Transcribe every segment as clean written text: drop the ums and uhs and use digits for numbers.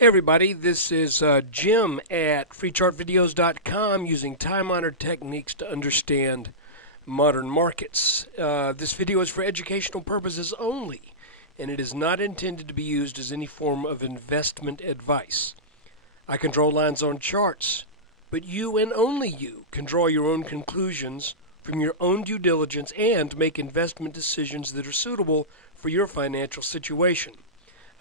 Hey everybody, this is Jim at freechartvideos.com using time-honored techniques to understand modern markets. This video is for educational purposes only, and it is not intended to be used as any form of investment advice. I can draw lines on charts, but you and only you can draw your own conclusions from your own due diligence and make investment decisions that are suitable for your financial situation.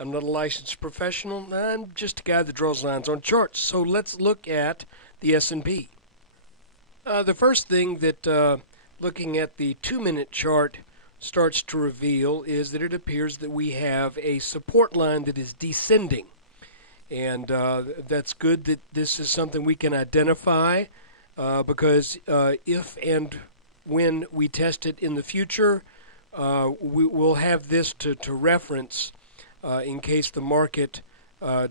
I'm not a licensed professional. I'm just a guy that draws lines on charts. So let's look at the S&P. The first thing that looking at the 2-minute chart starts to reveal is that it appears that we have a support line that is descending. And that's good that this is something we can identify because if and when we test it in the future, we will have this to reference in case the market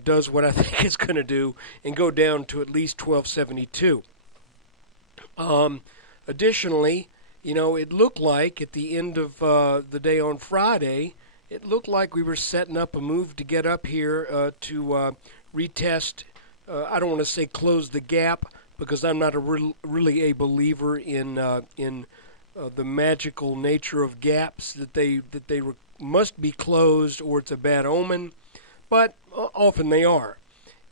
does what I think it's going to do and go down to at least 1272. Additionally, it looked like at the end of the day on Friday, it looked like we were setting up a move to get up here to retest. I don't want to say close the gap because I'm not really a believer in the magical nature of gaps that they must be closed or it's a bad omen, but often they are.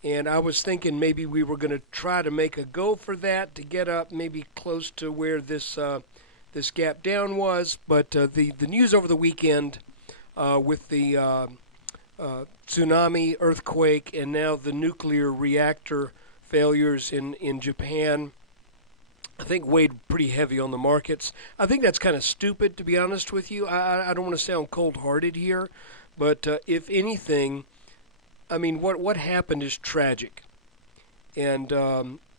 And I was thinking maybe we were going to try to make a go for that to get up maybe close to where this gap down was, but the news over the weekend with the tsunami, earthquake, and now the nuclear reactor failures in Japan, I think weighed pretty heavy on the markets. I think that's kind of stupid, to be honest with you. I don't want to sound cold-hearted here, but if anything, I mean, what happened is tragic, and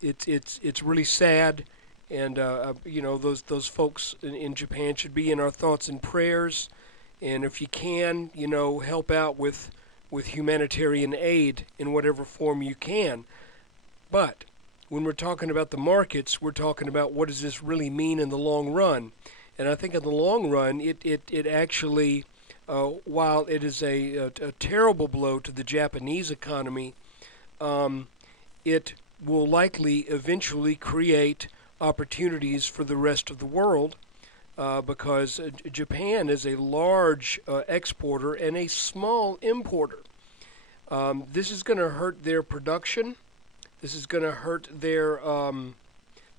it's really sad. And those folks in Japan should be in our thoughts and prayers. And if you can, help out with humanitarian aid in whatever form you can. But when we're talking about the markets, we're talking about what does this really mean in the long run. And I think in the long run, it actually, while it is a terrible blow to the Japanese economy, it will likely eventually create opportunities for the rest of the world because Japan is a large exporter and a small importer. This is going to hurt their production. This is going to hurt their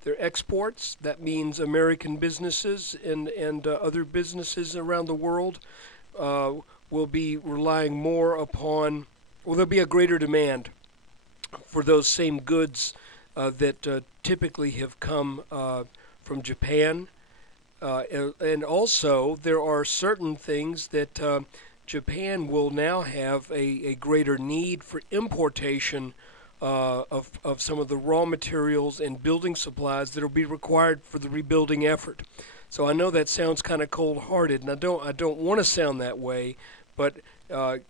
exports. That means American businesses and other businesses around the world will be relying more upon, well, there'll be a greater demand for those same goods that typically have come from Japan. And also, there are certain things that Japan will now have a greater need for importation of some of the raw materials and building supplies that will be required for the rebuilding effort. So I know that sounds kind of cold-hearted, and I don't want to sound that way, but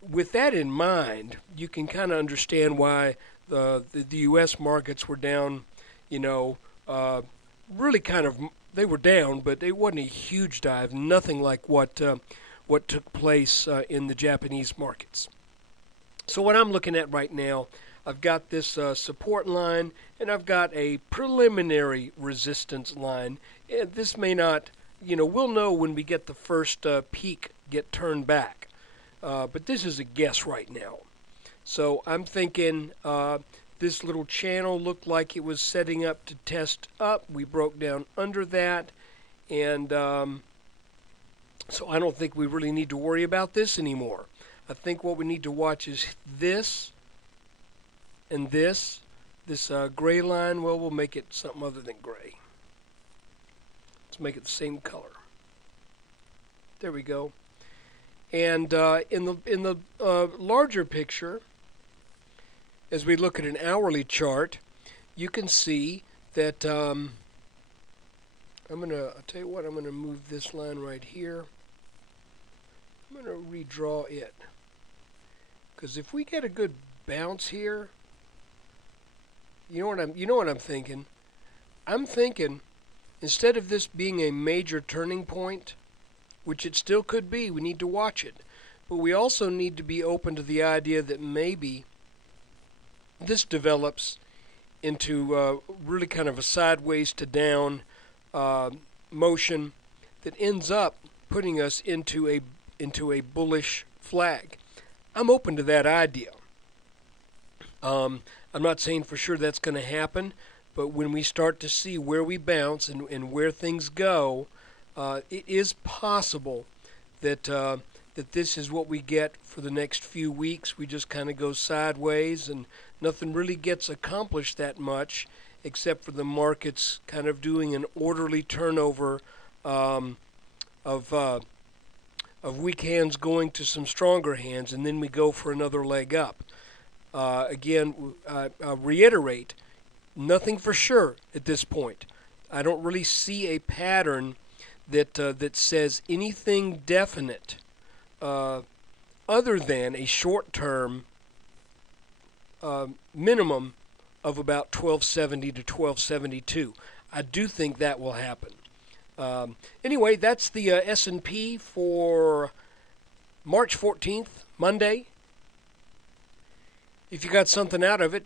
with that in mind, you can kind of understand why the U.S. markets were down. Really kind of they were down, but it wasn't a huge dive. Nothing like what took place in the Japanese markets. So what I'm looking at right now, I've got this support line, and I've got a preliminary resistance line. And this may not, we'll know when we get the first peak get turned back. But this is a guess right now. So I'm thinking this little channel looked like it was setting up to test up. We broke down under that. And so I don't think we really need to worry about this anymore. I think what we need to watch is this. And this gray line, well, we'll make it something other than gray. Let's make it the same color. There we go. And in the larger picture, as we look at an hourly chart, you can see that I'll tell you what, I'm going to move this line right here. I'm going to redraw it. Because if we get a good bounce here, you know what I'm thinking? I'm thinking instead of this being a major turning point, which it still could be, we need to watch it. But we also need to be open to the idea that maybe this develops into really kind of a sideways to down motion that ends up putting us into a bullish flag. I'm open to that idea. I'm not saying for sure that's going to happen, but when we start to see where we bounce and where things go, it is possible that that this is what we get for the next few weeks. We just kind of go sideways and nothing really gets accomplished that much, except for the markets kind of doing an orderly turnover of weak hands going to some stronger hands, and then we go for another leg up. Again, I'll reiterate, nothing for sure at this point. I don't really see a pattern that says anything definite other than a short-term minimum of about 1270 to 1272. I do think that will happen. Anyway, that's the S&P for March 14th, Monday. If you got something out of it,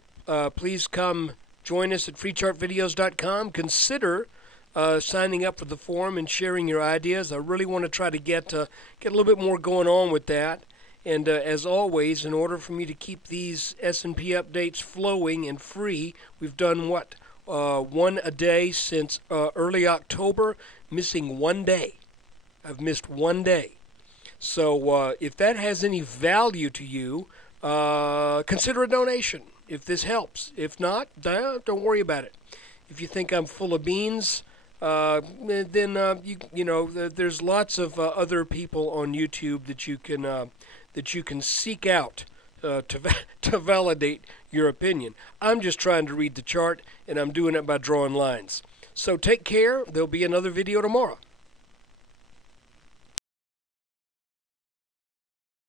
please come join us at freechartvideos.com. Consider signing up for the forum and sharing your ideas. I really want to try to get a little bit more going on with that. And as always, in order for me to keep these S&P updates flowing and free, we've done what? One a day since early October, missing 1 day. I've missed 1 day. So if that has any value to you, consider a donation if this helps. If not, don't worry about it. If you think I'm full of beans, then you know there's lots of other people on YouTube that you can seek out to validate your opinion. I'm just trying to read the chart, and I'm doing it by drawing lines. So take care. There'll be another video tomorrow.